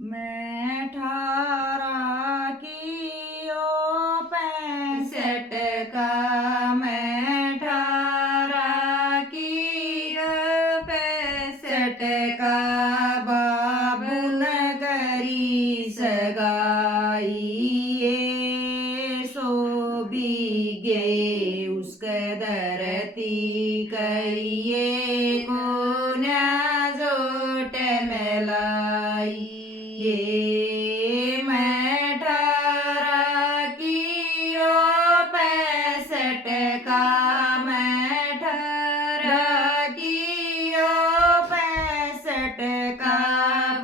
मैं 18 की ओ 65 का, मैं 18 की ओ 65 का, बाबू न करी सगाई, ये सो बीगे उसके धरती कहिए को जोट मेलाई, ये मैं 18 की ओ 65 का, मैं 18 की ओ 65 का,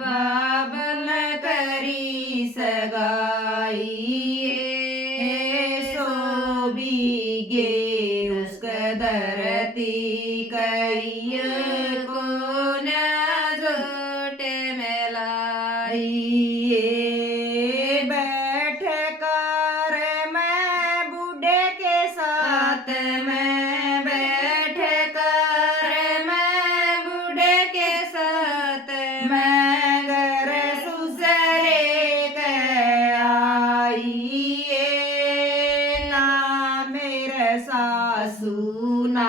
बाबन करी सगाई, ये सो बीगे उसका धरती कहिए को जोट मेलाई, ये बैठ कर मैं बूढ़े के साथ, मैं बैठ कर मैं बूढ़े के साथ, मैं घर ससुरे के आई, ये ना मेरे सासू ना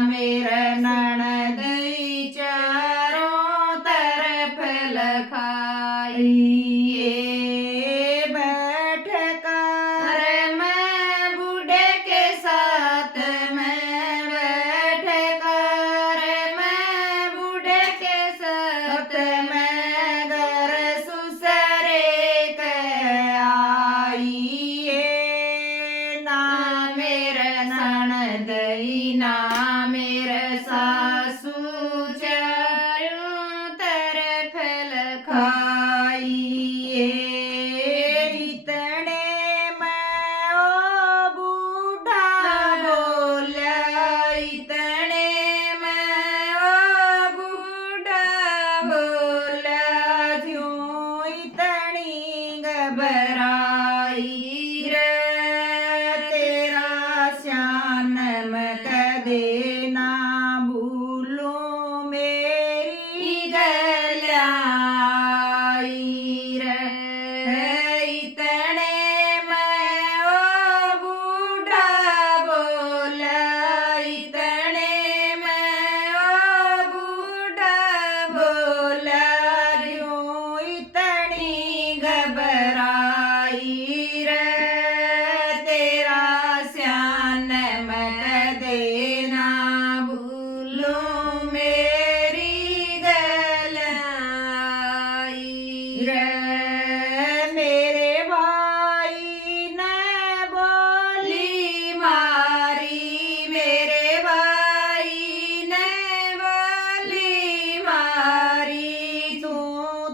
मेरे ननद चारों तरफ लखाई, ये बैठ कर मैं बूढ़े के साथ, मैं बैठ कर मैं बूढ़े के साथ, मैं घर ससुरे के आई, ये ना मेरे ननद ना मेरे सासू चारों तरफ लखाई, इतने मैं ओ बूढ़ा बोला, इतने मैं ओ बूढ़ा बोला, क्यों इतनी घबराई रे, तेरा श्यान मैं कदे ना भूलूं मेरी गलाई रे, इतने मैं ओ बूढ़ा बोला, इतने मैं ओ बूढ़ा बोला, क्यों इतनी घबराई रे, तेरा श्यान मैं देना भूलूं मेरी गलाई रे, मेरे भाई ने बोली मारी, मेरे भाई ने बोली मारी, तू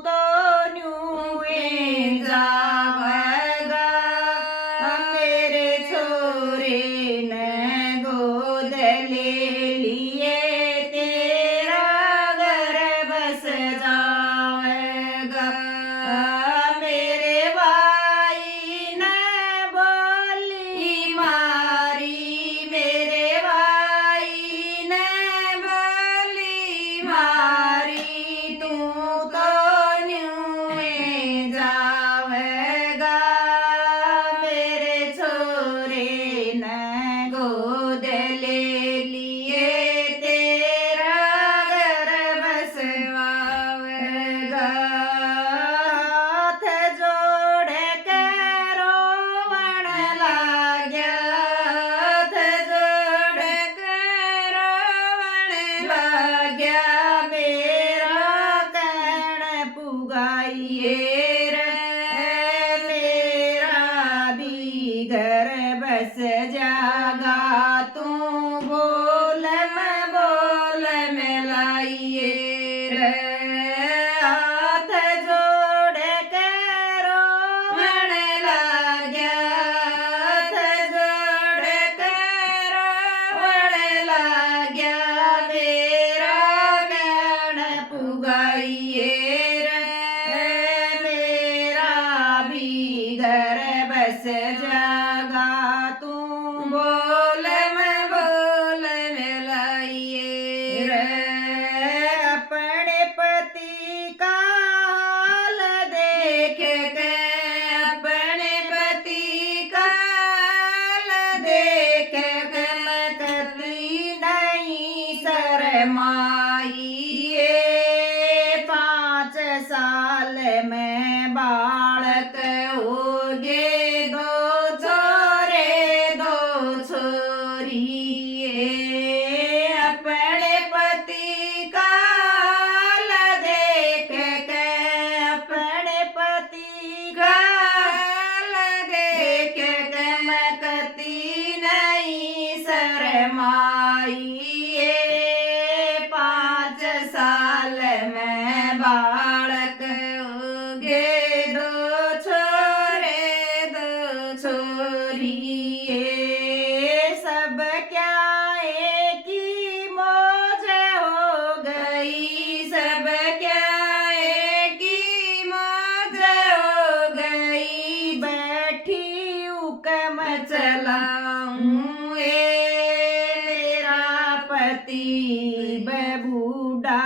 तो न्यूए जावेगा, मेरे छोरे ने गोद ले लिए, तेरा घर बस जावेगा, मेरे भाई ने बोली मारी, मेरे भाई ने बोली मारी, तू तो न्यूए जावेगा, मेरे छोरे ने गोद ले लिए, तेरा घर बसवावेगा, हाथ जोड़ के रोवण लाग्या, हाथ जोड़ के रोवण लाग्या, मेरा साल में बालक होगे, दो छोरे दो छोरी, ये सब क्या एक ही मौज हो गई, सब क्या एक ही मौज हो गई, बैठी हुक्म चलाऊं, मेरा पति बूढ़ा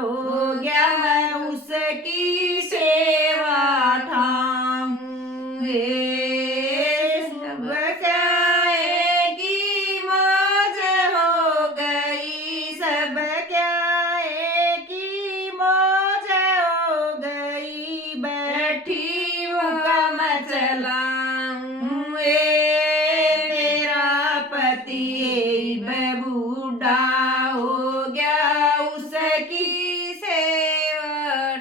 हो गया, मैं उसकी सेवा ठाऊं, सुबह क्या की मौज हो गई, सब क्या की मौज हो गई, बैठी हुक्म चलाऊं, मेरा पति बूढ़ा हो गया, उसकी सेवा